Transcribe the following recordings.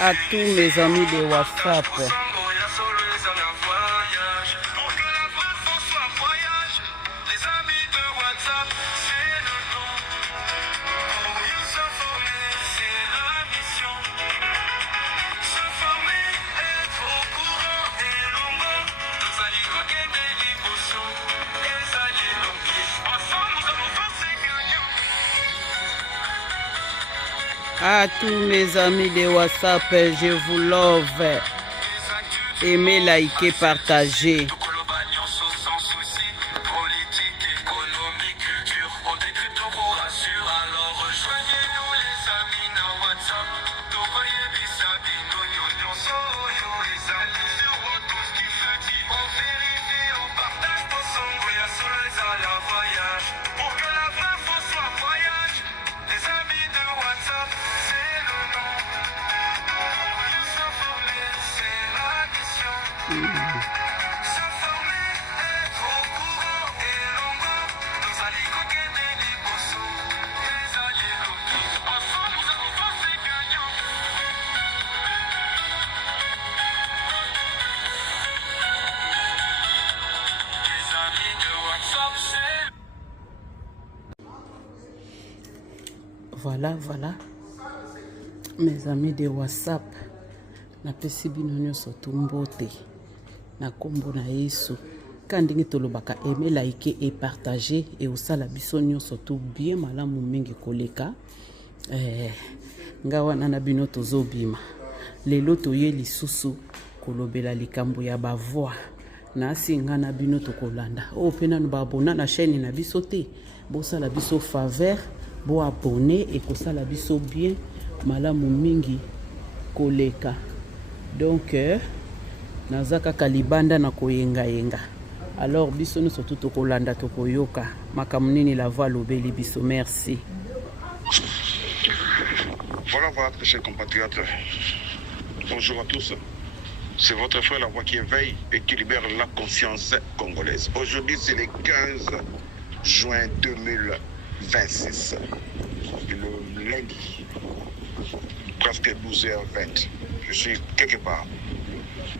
À tous mes amis de WhatsApp. À tous mes amis de WhatsApp, je vous love. Aimez, likez, partagez. Voilà, mes amis de WhatsApp, na pesi bino nyonso tumbote na kombo na Yesu. Kandingi tolobaka aimer, liker et partager et osala biso nyonso to bien malamu mingi koleka. Nga wana na bino tozobima. Lelo toye lisusu kolobela likambo ya bavoix. Na singa na bino tokolanda. O pena no babona na chaîne na biso te. Bosala biso faveur. Bo abonné et que ça la biso bien malamu mingi koleka. Donc nazaka kalibanda na koyenga yenga. Alors biso nous surtout to kolanda to koyoka makamunini la voix lobeli biso. Merci. Voilà, très chers compatriotes. Bonjour à tous. C'est votre frère La Voix qui éveille et qui libère la conscience congolaise. Aujourd'hui, c'est le 15 juin 2026. Le lundi, presque 12h20. Je suis quelque part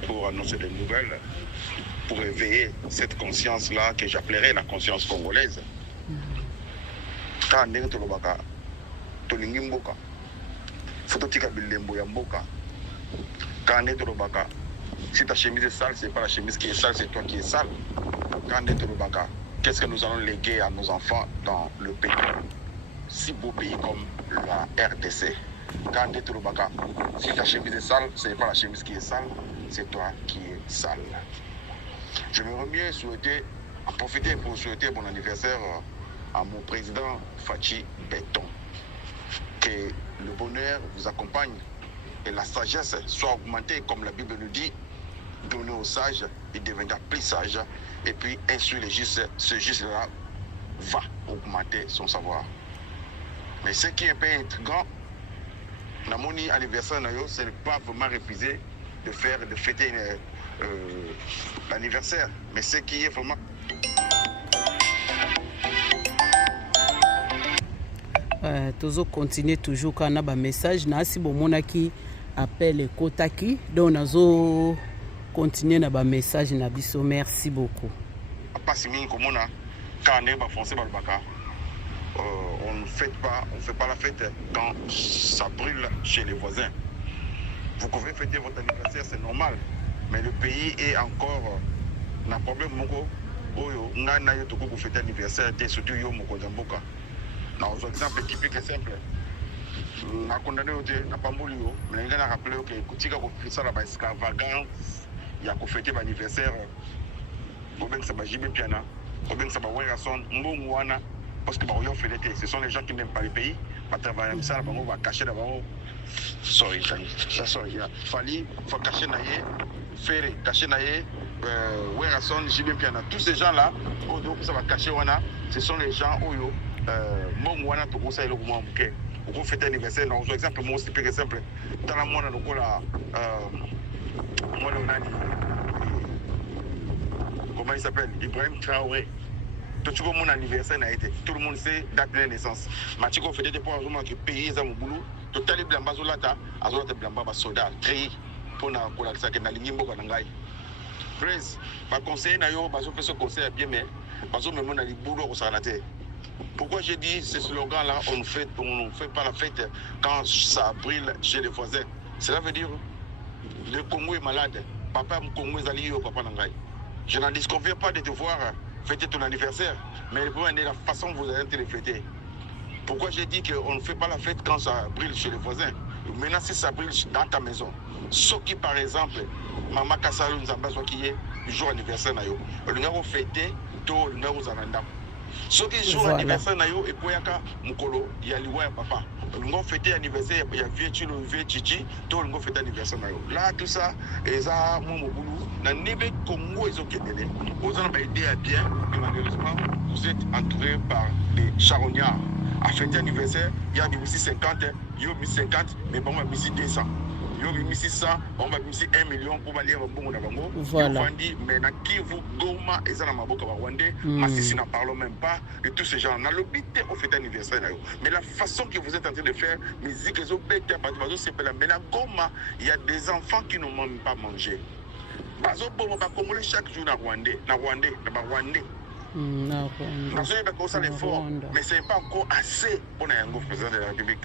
pour annoncer des nouvelles, pour éveiller cette conscience-là que j'appellerais la conscience congolaise. Quand on tolobaka, tolingi mboka, fototika bilembo ya mboka. Quand on tolobaka, si ta chemise est sale, c'est pas la chemise qui est sale, c'est toi qui es sale. Quand on tolobaka, qu'est-ce que nous allons léguer à nos enfants dans le pays, si beau pays comme la RDC? Quand on tolobaka, si ta chemise est sale, c'est pas la chemise qui est sale, c'est toi qui es sale. Je me remets à profiter pour souhaiter bon anniversaire à mon président Fachi Béton. Que le bonheur vous accompagne et la sagesse soit augmentée comme la Bible nous dit. Donner aux sages, il deviendra plus sage. Et puis instruire les justes, ce juste-là va augmenter son savoir. Mais ce qui est un peu intriguant, dans mon anniversaire, ce n'est pas vraiment refusé de fêter l'anniversaire. Mais ce qui est vraiment... Toujours continuer toujours quand on a un message. Si on a qui appelle Kotaki, donc on continuer na ba message na biso. Merci beaucoup. Pas si mine comme on a quand on est foncé par le bac. On ne fait pas la fête quand ça brûle chez les voisins. Vous pouvez fêter votre anniversaire, c'est normal, mais le pays est encore un problème. Oyo ngana yo toko fêter anniversaire te surtout yo moko jamboka. Na un exemple typique et simple. Na condamné ote na pamboli yo, mais ngana rappeler que kutika ko fisa la ba extravagance. Il y a fêté l'anniversaire, parce que ce sont les gens qui n'aiment pas le pays. Cacher sorry, il faut cacher tous ces gens-là, ce sont les gens où on fait l'anniversaire. Par exemple, moi, c'est plus simple. Dans la moindre, comment il s'appelle? Ibrahim Traoré. tu vois mon anniversaire a été. Tout le monde sait date de naissance. Matiko fait des points que pays est à mon boulot. Total les blamba zolata, azolata blamba ba soldat créé pour na kola ça que na lingimbo ka ngai. Praise. Ba conseil na yo, ba so fait ce conseil bien mais ba so même na li boulot ko sanate. Pourquoi j'ai dit ce slogan là, on ne fait pas la fête quand ça brûle chez les voisins. Cela veut dire le Congo est malade. Papa Congo est allé au papa Nangai. Je n'en disconviens pas de te voir fêter ton anniversaire, mais le problème est la façon dont vous allez te le fêter. Pourquoi j'ai dit qu'on ne fait pas la fête quand ça brûle chez les voisins? Maintenant, si ça brûle dans ta maison, ce qui par exemple, Maman Kassalou nous a qui est le jour anniversaire, le numéro fêté, tout le numéro Zananda. Ce qui est jour anniversaire, et pour Yaka, Mukolo, il y a l'Iwa papa. Le numéro fêté anniversaire, il y a vieux Chichi, tout le numéro fêté anniversaire. Là, tout ça, et ça, mon boulot, dans le niveau Congo, ils ont gagné. Vous en avez aidé à bien, mais malheureusement, vous êtes entouré par des charognards. À fêter anniversaire, il y a mis 50, il y a mis 50, mais bon, on va mis 200. Il y a mis 600, on va mis 1 million pour aller au bon Nabango. Voilà. Mais na Kivu, Goma, et ça, na Maboka, Rwandais, Massissi, n'en parlons même pas, et tous ces gens. On a l'obité au fête anniversaire. Mais la façon que vous êtes en train de faire, musique, les autres bêtes, mais la Goma, il y a des enfants qui n'ont même pas mangé. Bazo Bomo, Bakomole chaque jour na Rwandais, na Rwandais. Ça l'effort, mais ce n'est pas encore assez pour le président de la République.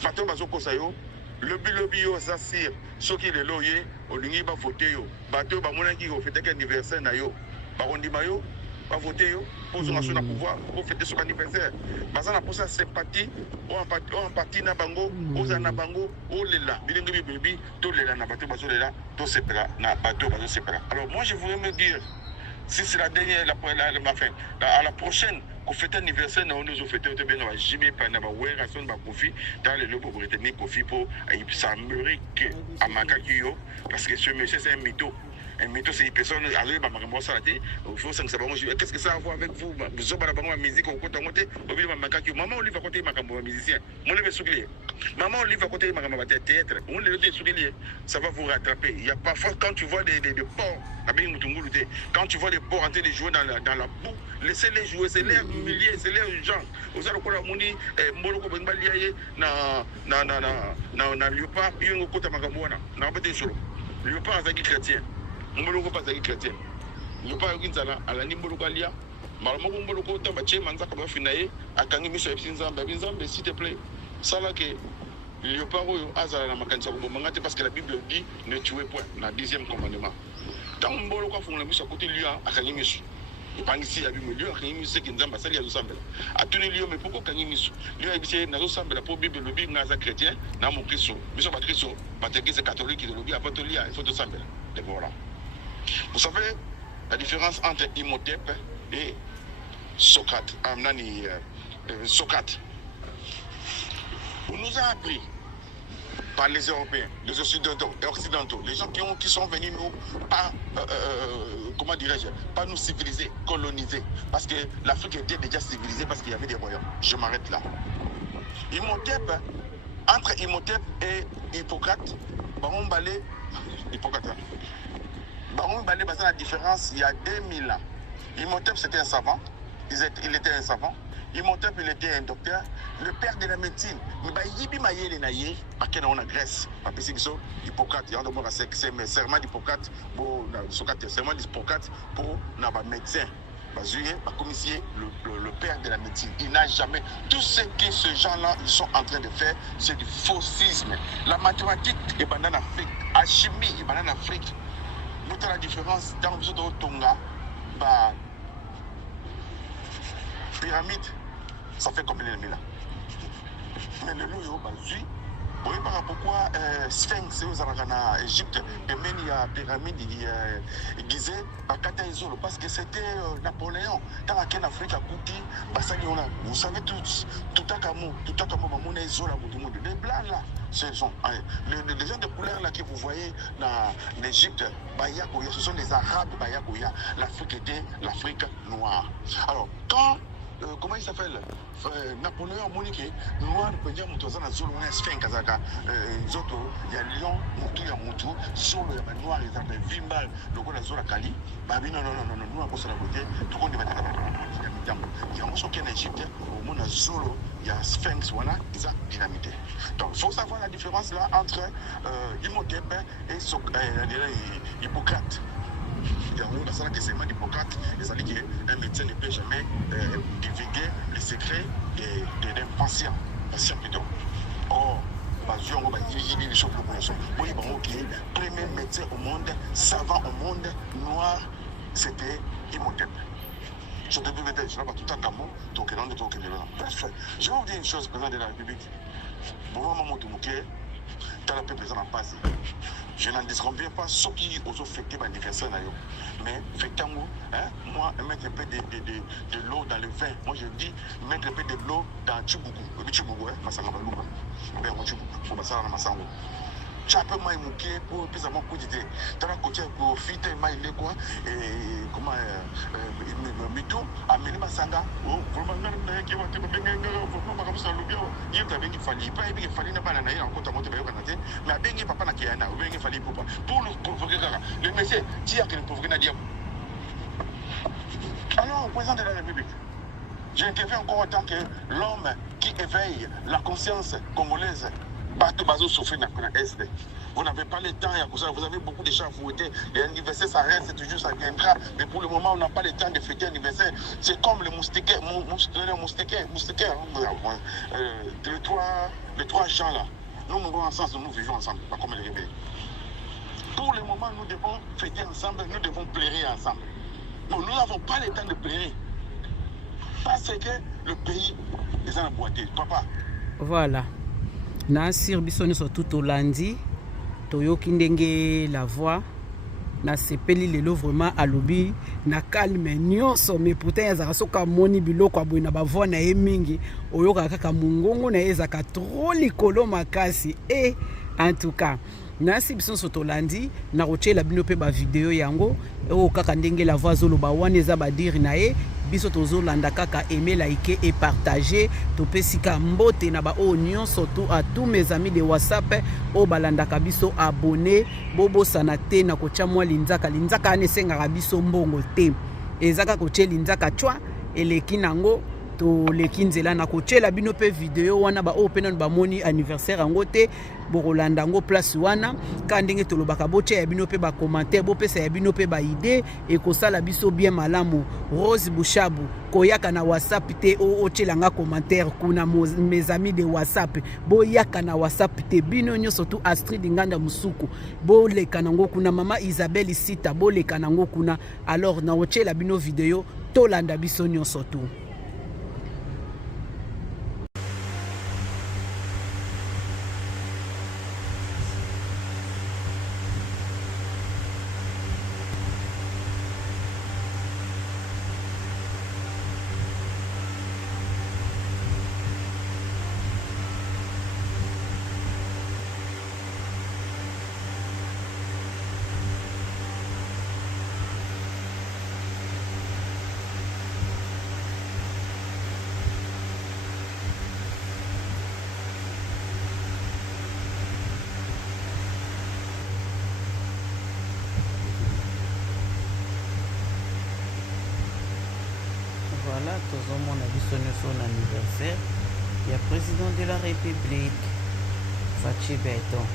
Fatou Bazoko Sayo, le bilobio Zassir, ceux qui les loyers, au ligne va voter yo. Bateau Bamonaki au fait anniversaire na yo. Barondi Mayo, va voter yo. Pour son pouvoir, pour fêter son anniversaire. Bazana pour sa sympathie, en partie na bango, aux anabango, au lela, bilingue bibi, tout lela na bateau bazo lela, tout separa, na bateau bazo separa. Alors moi je voudrais me dire. Si c'est la dernière, à la prochaine, qu'on fête anniversaire, nous nous fêtons bien, on va jamais pas na ouais, raison de Kofi dans le lobo pour retenir Kofi pour ça mérite à Makakiyo parce que ce monsieur c'est un mytho. Un mytho c'est une personne arrive à Makambo Salate, il faut que ça va. Qu'est-ce que ça a à voir avec vous? Vous avez la musique au côté monter, au milieu de Makakiyo. Maman on lui va côté Makambo musicien. Mon le soulier. Maman on lui va côté Makambo théâtre. On le soulier. Ça va vous rattraper. Il y a parfois quand tu vois des porcs. Quand tu vois les porcs en train de jouer dans la boue, laissez-les jouer, c'est l'air humilié, c'est l'air gens. Vous allez voir, Moni, Moloko Bengbaliaye, na Léopard, il y a un côté Magamouana, n'a pas de solo. Léopard est chrétien, Moloko pas chrétien. Léopard est à la Nimbologalia, Malmoko Moloko, Tabaché, Manzaka Finaye, à Kangimi Sinzamba, s'il te plaît. Ça là que Léopard Azala Makansa Mangate parce que la Bible dit ne tuez point, dans le 10e commandement. Tant que nous avons mis à côté de lui, à Kanyamisu. Il n'y a pas ici, il y a eu lieu, à Kanyamisu, qui nous a passé à Zosambel. À tous les lieux, mais pourquoi Kanyamisu? Lui a dit, nous avons Zosambel, pour Bible, le Bible, nous chrétien, nous avons Christo. Nous sommes Christo, parce que c'est catholique, il y a pas de lien, il faut Zosambel. Et voilà. Vous savez, la différence entre Imhotep et Socrate. Socrate. On nous a appris. Par les Européens, les Occidentaux, les gens qui sont venus nous, pas, comment dirais-je, pas nous civiliser, coloniser. Parce que l'Afrique était déjà civilisée parce qu'il y avait des royaumes. Je m'arrête là. Imhotep, entre Imhotep et Hippocrate, Baron Balé, c'est la différence il y a 2000 ans. Imhotep, c'était un savant. Il était un savant. Imhotep, il était un docteur, le père de la médecine. Mais Yibi Mayele Naye, parce qu'on a Grèce, parce que Hippocrate, il y a un serment d'Hippocrate, serment d'Hippocrate pour les médecins. Le père de la médecine. Il n'a jamais. Tout ce que ces gens-là sont en train de faire, c'est du faussisme. La mathématique est en Afrique, la chimie est en Afrique. Nous avons la différence dans le Tonga, pyramide, ça fait combien de mille ans? Mais le loup, oui, par pourquoi Sphinx, aux en Égypte, et même il y a pyramide, Gizeh, parce que c'était Napoléon. Dans laquelle l'Afrique a coûté, vous savez tous, tout à Kamo, les blancs là, ce sont les gens de couleur là que vous voyez en Égypte, ce sont les Arabes, l'Afrique était l'Afrique noire. Alors, quand comment il s'appelle Napoléon Monique noir peut dire mutoza na zolo na sphinx kazaka zoto ya lion mutu zolo ya noir ils ont vimba loko na zola kali babi non nous ko sala côté tout qu'on débattre ya mitambo ya moso qui en Égypte au monde zolo ya sphinx voilà ils ont dynamité donc faut savoir la différence là entre Imhotep et Hippocrate. On a ça que c'est d'Hippocrate, c'est-à-dire qu'un médecin ne peut jamais divulguer les secrets d'un patient plutôt. Or, le premier médecin au monde, savant au monde, noir, c'était Imhotep. Je te dis, je n'ai pas tout un camo, donc il en est au Québec. Bref, je vais vous dire une chose, président de la République. Bon, maman, tu m'as t'as la paix présent en passé. Je n'en disconviens pas, ceux qui osent fêter mon anniversaire. Mais fêtons, moi, mettre un peu de l'eau dans le vin. Moi, je dis, mettre un peu de l'eau dans Tchibougou. Le Tchibougou, Massanga Balouba. Ben, mon Tchibougou, pour Massanga Massango. Tu as un peu mouqué pour plus avoir coup d'idée. Tu as un côté pour fitter, il est quoi, et comment, Mito, amener Massanga. Oh, vraiment, il le monsieur, tu as que le pauvre Nadia. Alors, président de la République, j'interviens encore en tant que l'homme qui éveille la conscience congolaise. Vous n'avez pas le temps, vous avez beaucoup de chats à fouetter. L'anniversaire, ça reste, c'est toujours ça viendra. Mais pour le moment, on n'a pas le temps de fêter l'anniversaire. C'est comme le moustiquaire, les trois gens là. Nous mourons ensemble, nous vivons ensemble, pas comme les rebelles. Pour le moment, nous devons fêter ensemble, nous devons pleurer ensemble. Non, nous n'avons pas le temps de pleurer. Parce que le pays est en boîte. Papa. Voilà. Nasir bisoni surtout au lundi, toyoki ndenge la voix, na sepeli lelo vraiment alobi na calme nyonso mais pourtant yazaka soka moni biloko aboy na ba voix na ye mingi oyoka kaka mungongo na ezaka trop likolo makasi et en tout cas nasi biso soto lundi na rochela bino pe ba vidéo yango o kaka ndenge la voix zoloba wana eza ba dire na ye biso tozolanda kaka aimer, liker et partager topesika mbote na ba oignon surtout à tous mes amis de WhatsApp o balandaka biso abonné bobo sanate na kocha mwa linzaka anesengaka biso mbongo te ezaka koche linzaka chwa eleki nango to leki nzela na kochela bino pe video wana ba o pena ba moni anniversaire yango te bokolanda ngo place wana ka ndenge tolobaka boche ya bino pe ba commentaire bo pesa ya bino pe ba idée et kosala biso bien malamu Rose Bushabu koyaka na WhatsApp te o ochelanga commentaire kuna mes amis de WhatsApp boyaka na WhatsApp te bino nyonso tu Astrid Nganda Musuku bo leka nango kuna mama Isabelle Sita bo leka nango kuna alors na ochela bino video tolanda biso nyonso tu. Voilà, tout le monde a vu son anniversaire. Il y a le président de la République, Fachi Béton.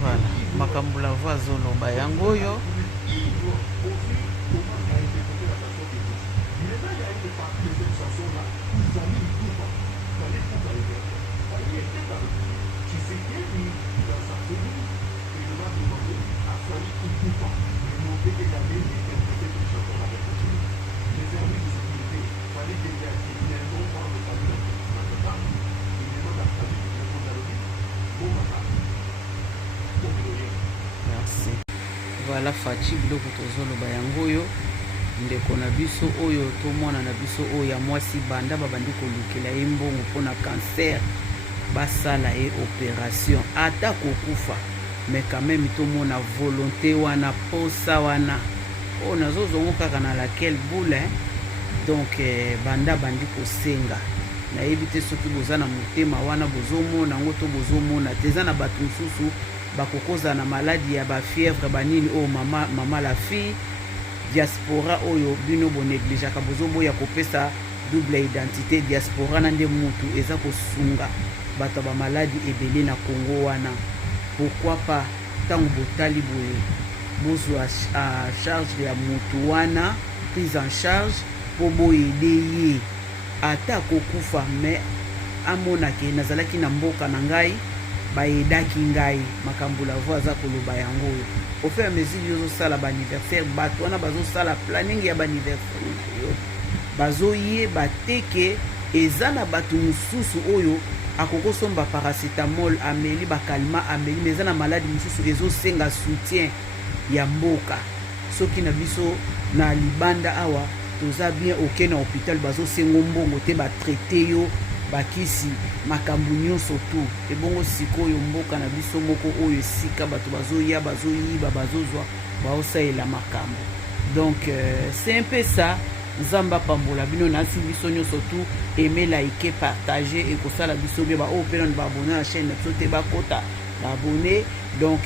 Voilà, makambula voix zoloba yango yo Voilà faci biloko tozoloba yango oyo ndeko na biso oyo tomona na biso oyo ya mwasi banda babandi kolukela ye mbongo mpona cancer basala ye opération ata kokufa mais quand même tomona volonté wana posa wana oyo nazozongo kaka na laquelle boule donc banda bandi kosenga nayebi te soki boza na motema wana bozomona yango to bozomona te eza na bato mosusu bakokoza na maladi ya bafièvre banini oyo mama la fille diaspora oyo bino bonegligeaka bozoboya kopesa double identité diaspora na nde mutu eza kosunga bato ba maladi ebele na Congo wana pourquoi pas ntango botali boye bozwa a charge ya mutu wana prise en charge po boyede ye ata kokufa me amonake nazalaki na mboka na ngai bayedaki ngai makambo la voix aza koloba yango oyo au fur et à mesure yozosala baanniversaire bato wana bazosala planning ya baanniversaire oyo bazoyeba te ke eza na bato mosusu oyo akokosomba paracetamol ameli bakalma ameli mais eza na maladi mosusu ezosenga soutien ya mboka soki na biso na libanda awa toza bien oke na hôpital bazosenga mbongo te batraite yo bakisi makambo nyonso tu ebongo sikoyo mboka na biso moko oyo esika bato bazoya bazoyiba bazozwa baosalela makambo donc c'est un peu ça nzamba pambola bino nasi biso nyonso tu aimer liker partager ekosala biso bien baoyo mpe nano baabone na chaîne na biso te bakota baabone donc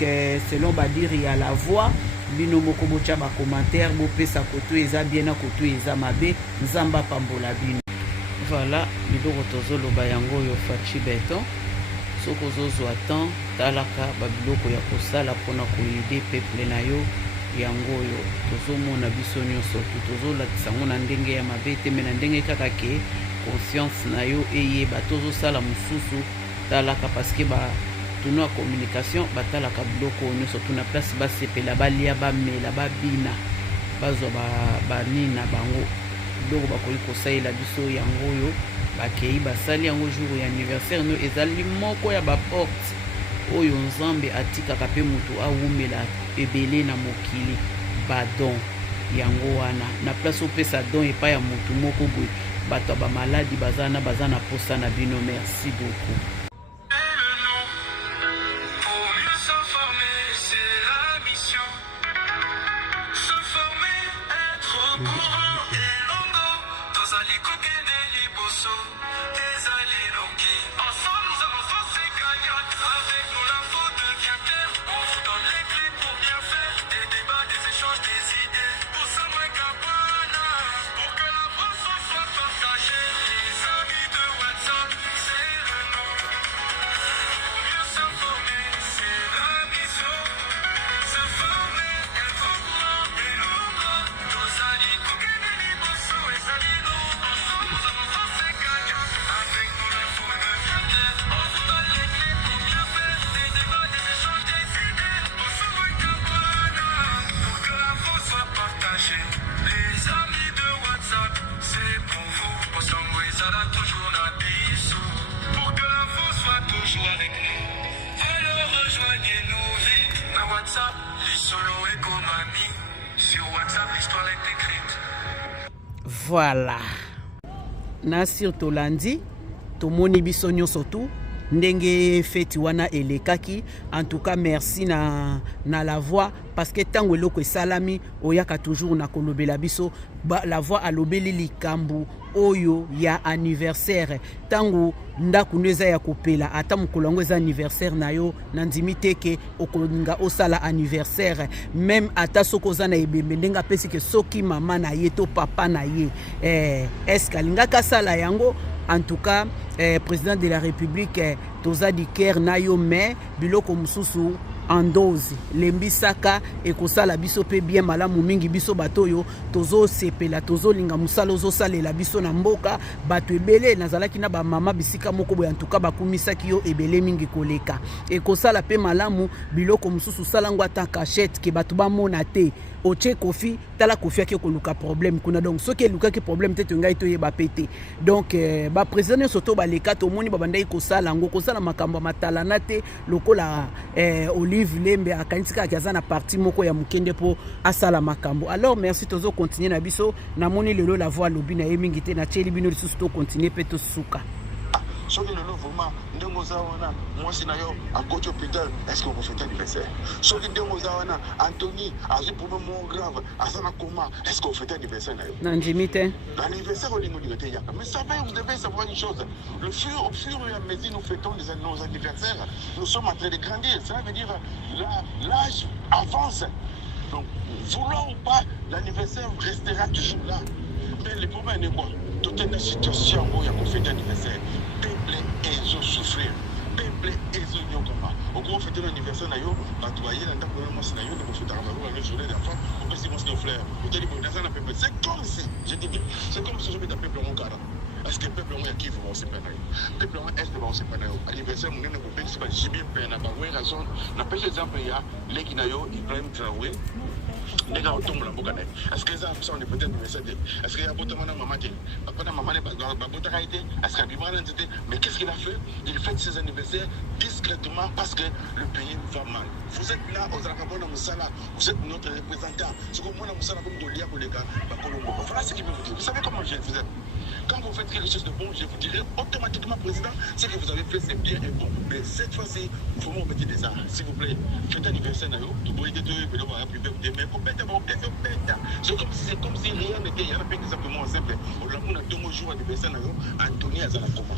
selon badire ya la voix bino moko botya bacommentaire bopesa koto eza bien na koto eza mabe nzamba pambola bino. Voilà biloko tozoloba yango oyo faci beton soki ozozwa temps talaka babiloko ya kosala mpona koyede peuple na yo yango oyo tozomona biso nyonso tu tozolakisa yango na ndenge ya mabe te me na ndenge kaka ke conscience na yo eyeba tozosala mosusu talaka parceke batunu ya communication batalaka biloko oyo nyonso tu na place basepela balia bamela babina bazwa banini na bango biloko bakoki kosalela biso yango oyo bakei basali yango jour ya anniversaire no ezali moko ya baporte oyo nzambe atikaka mpe motu awumela ebele na mokili badon yango wana na place opesa don epai ya motu moko boye bato ya bamaladi baza na posa na bino. Merci beaucoup. Voilà na sur tolandi tomoni biso nyonso tu ndenge feti wana elekaki. En tout cas merci na la voix parce que tango eloko esalami oyaka toujours na kolobela biso la voix alobeli likambo oyo ya anniversaire tango ndako neza ya kopela ata mokolo yango eza anniversaire na yo na ndimi teke okolinga osala anniversaire même ata soki oza na ebembe ndenge apesi ke soki mama na ye to papa na ye eske alingaka asala yango. En tout cas président de la république toza di ker na yo mais biloko mosusu en dose lembisaka ekosala biso pe bien malamu mingi biso bato yo tozo sepela tozo linga musala ozo salela biso na mboka bato ebele nazalaki na ba mama bisika moko boya en tout cas bakumisaki yo ebele mingi koleka ekosala pe malamu biloko mususu salango ata cachette ke bato ba mona te oche kofi tala kofi aki koluka problème kuna donc soki eluka ki problème te ngai to yeba pété donc ba président soto ba leka to moni ba bandai kosala ngo kosala makambo matala na te lokola oli Yves Lembe akanisika akaza na parti moko ya mukende po asala makambo. Alors merci tozo continuer na biso na moni lelo la voix lobi na yemingi te na cheli bino lisusu to continuer pe to suka. Soki lelo vraiment ndenge oza wana mwasi na yo akoti hôpital, est-ce qu'on refait anniversaire? Soki ndenge oza wana Anthony azwi problème mo grave aza na coma, est-ce qu'on fait anniversaire na yo? Na ndimi te. L'anniversaire olingo te yaka. Mais savez, vous devez savoir une chose. Au fur et à mesure nous fêtons nos anniversaires, nous sommes en train de grandir. Cela veut dire l'âge avance. Donc, vouloir ou pas, l'anniversaire restera toujours là. Mais le problème est quoi? Toute une situation où il y a fêter l'anniversaire. Peuple et ont souffrir. Peuple et ont comment. Au gros, fêter l'anniversaire, tu vas y aller dans le mois, la journée d'enfant, on peut s'y montrer nos fleurs. C'est comme si, je dis bien, c'est comme si je mets un peuple en garde. Est-ce que le peuple en qui va se prendre? Le peuple en est de va se prendre. Anniversaire, mon nom est pas si bien peine. Par raison, n'a pas exemple, il y a les Kinayo, Ibrahim Traoré. Les gars, on tombe la boca. Est-ce que ça on est peut-être anniversaire? Est-ce qu'il y a beaucoup de maman, papa, maman n'est pas est-ce qu'il y a mais qu'est-ce qu'il a fait? Il fête ses anniversaires discrètement parce que le pays va mal. Vous êtes là, aux Arabes, vous êtes notre représentant. Ce que moi, je comme Dolia pour les gars, voilà ce qu'il veut vous dire. Vous savez comment je vous aime? Quand vous faites quelque chose de bon, je vous dirai automatiquement, président, ce que vous avez fait, c'est bien et bon. Mais cette fois-ci, il faut me mettre des arts. S'il vous plaît, faites anniversaire, c'est comme si rien n'était. Il y a un peu simplement simple. On a un jour anniversaire, Anthony Azanakoma.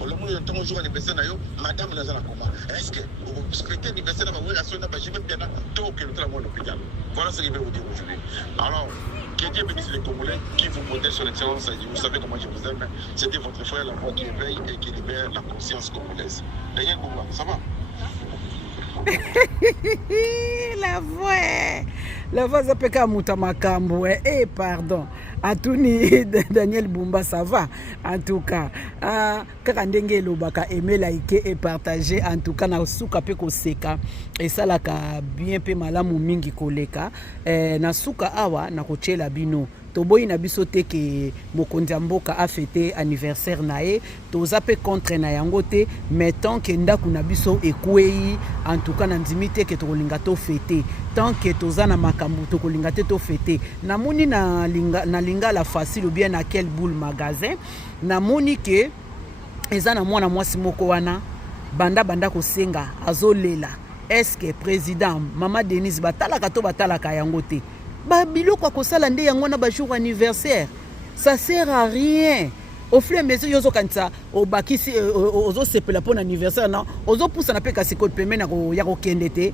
On a un jour anniversaire, Madame Azanakoma. Est-ce que vous fêtez anniversaire, voilà ce que je vais vous dire aujourd'hui. Alors, que Dieu bénisse les Congolais qui vous modèlent sur l'excellence. Vous savez comment je vous aime. C'était votre frère, la voix qui éveille et qui libère la conscience congolaise. D'ailleurs, ça va? La voix zapeka mutamakambo pardon Atuni Daniel Bumba, ça va en tout cas kaka ndenge lobaka aimer liker et partager en tout cas na suka pe ko seka et ça la ka bien pe malamu mingi koleka na suka awa na kochela bino toboyi na biso te ke mokonzi ya mboka a fêté anniversaire na ye toza pe contre na yango te mais tant que ndaku na biso ekwei en tout cas na ndimi te ke tokolinga to fêté tant que toza na makambo tokolinga te to fêté na moni na linga la facile ou bien na quel boule magasin na moni ke eza na mwana mwasi moko wana banda kosenga azolela est-ce que président Mama Denise batalaka to batalaka yango te biloko kosala nde yango na ba jour anniversaire ça sert à rien au fur et à mesure yozo kanisa obakisi ozo sepela pour anniversaire na ozo poussa na pe kasiko pembe na ko ya ko kende te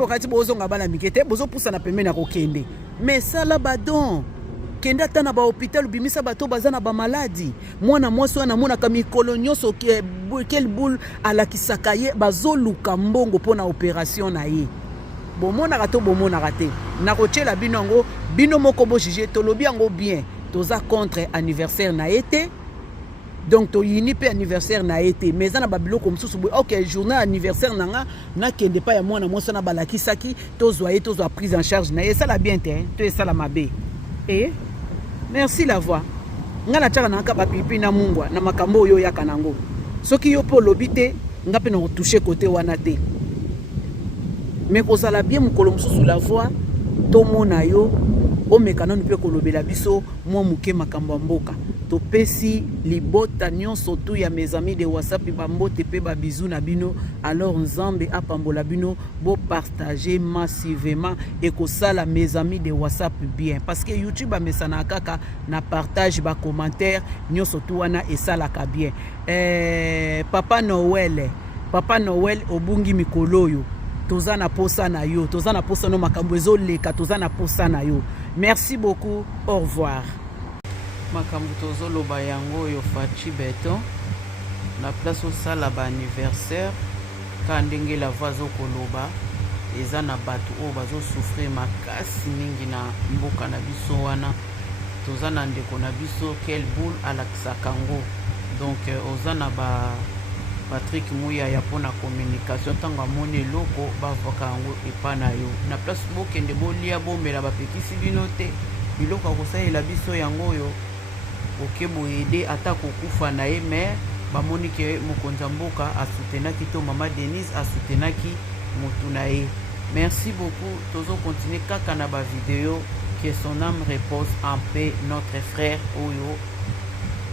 wakati bozo ngabala mikete bozo poussa na pembe na ko kende mais ça là badon kende ata na ba hôpital bimisa bato baza na ba maladie mwana mwasi wana mona ka mikolo nyoso quel boule alakisaka ye bazoluka mbongo pona opération na ye bomona rato bomona raté na kochela bino ngo bino moko bo juger to lobi ngo bien toza contre anniversaire na été donc to yini pe anniversaire na été mais na babilo comme sous OK journée anniversaire nanga na kende pa ya mwana mwasi na balakisaki to zwa prise en charge na ça la bien te to ça la mabe merci la voix ngala tchaka na ka ba pipi na mungwa na makambo yo ya kanango soki yo po lobi te ngape na toucher côté wana te mais kozala bien mukolo mususu la voix tomona yo omekana nupe kolobela biso mwa muke makambo mboka topesi libota nyonso tu ya mes amis de WhatsApp bambote pe ba bisou na bino alors nzambe apambola bino bo partager massivement et kosala mes amis de WhatsApp bien parce que YouTube amesana kaka na partage ba commentaire nyonso tu wana esalaka bien Papa Noël obungi mikolo yo toza na posa na yo toza na posa no makambo ezoleka toza na posa na yo merci beaucoup au revoir makambo tozoloba yango yo Fachi Beton na place au sala ba anniversaire ka ndenge la voix koloba eza na bato o bazo souffrir makasi mingi na mboka na biso wana toza na ndeko na biso quel boule alakisaka ngo donc oza na ba Patrick Mouya ya pona communication tanga mone loko bavoka yango epa na yo na place bokende bolia bomela bapekisi bino te biloko kosalela biso yango yo okebo aider ata kokufa na ye mais bamoni ke mokonzi ya mboka asoutenaki to mama Denise asoutenaki motu na ye. Merci beaucoup. Tozo continuer kaka na ba vidéo. Que son âme repose en paix. Notre frère oyo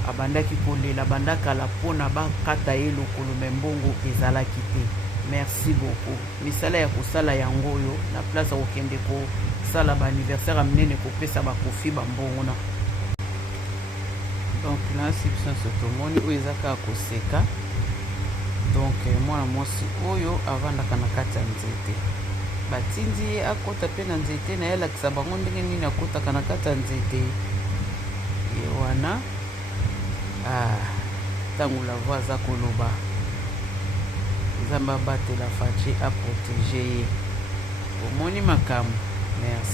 abandaki kolela bandaka la pona bakata ye lokolo membongo ezalaki te. Merci beaucoup. Misala ya kosala yango oyo na place ya kokende kosala ba anniversaire aminene kopesa bakofi bambongo na. Donc là c'est ça tomoni oyo ezaka koseka. Donc mwana mwasi oyo avandaka na kati ya nzete batindi ye akota mpe na nzete na ye alakisa bango ndenge nini akotaka na kati ya nzete ye wana ntango lavo aza koloba nzambe abatela faci aprotege ye omoni makambo. Merci.